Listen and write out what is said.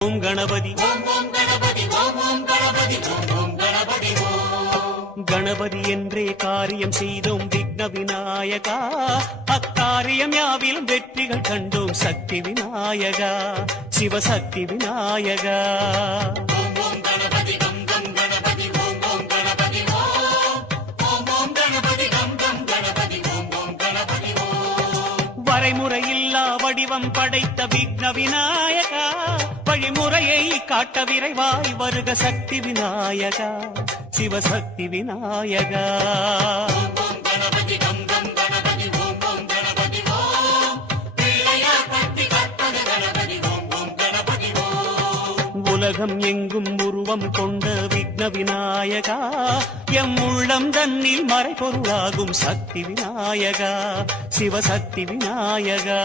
ஓம் கணபதி கணபதி என்றே காரியம் செய்தோம் விக்ன விநாயகா. அக்காரியம் யாவிலும் வெற்றிகள் கண்டோம் சக்தி விநாயகா, சிவசக்தி விநாயகா. வரைமுறையில்லா வடிவம் படைத்த விக்ன விநாயகா, வழிமுறையை காட்ட விரைவாய் வருக சக்தி விநாயகா, சிவசக்தி விநாயகா. உலகம் எங்கும் உருவம் கொண்ட விக்ன விநாயகா, எம் உள்ளம் தன்னில் மறைபொருளாகும் சக்தி விநாயகா, சிவசக்தி விநாயகா.